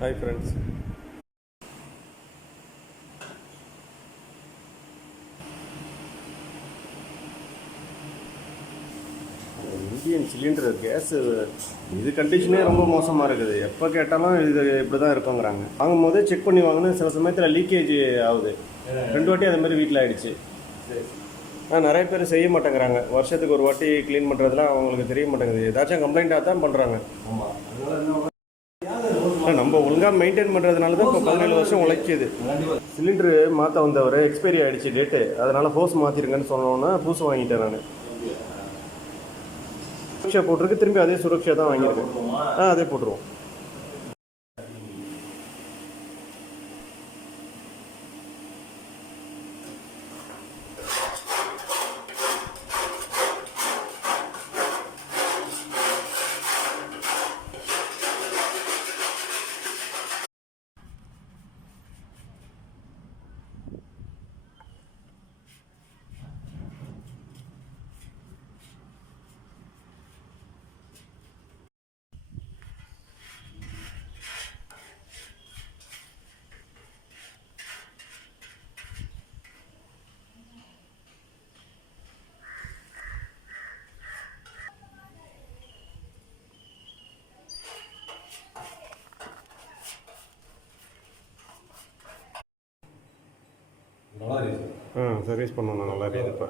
Hi friends. Indian cylinder case இது கண்டிஷனே ரொம்ப மோசமாக இருக்குது. எப்போ கேட்டாலும் இது இப்படி தான் இருக்குங்கிறாங்க. வாங்கும் போதே செக் பண்ணி வாங்கினு சில சமயத்தில் லீக்கேஜ் ஆகுது. 2 வாட்டி அது மாதிரி வீட்டில் ஆகிடுச்சு. நிறைய பேர் செய்ய மாட்டேங்கிறாங்க. வருஷத்துக்கு ஒரு வாட்டி க்ளீன் பண்ணுறதுலாம் அவங்களுக்கு தெரிய மாட்டேங்குது. ஏதாச்சும் கம்ப்ளைண்ட்டாக தான் பண்ணுறாங்க. நம்ம ஒழுங்காக மெயின்டைன் பண்ணுறதுனால தான் இப்போ 17 வருஷம் உழைக்கிது. சிலிண்டரு மாற்ற வந்தவர் எக்ஸ்பைரி ஆகிடுச்சு டேட்டு, அதனால் ஹோஸ் மாற்றிருங்கன்னு சொன்னோன்னா புதுசு வாங்கிட்டேன் நான். சுரக்ஷா போட்டிருக்கு, திரும்பி அதே சுரக்ஷா தான் வாங்கியிருக்கேன். அதே போட்டுருவோம். சர்வீஸ் பண்ணணும், நல்லா இருக்குது இப்போ.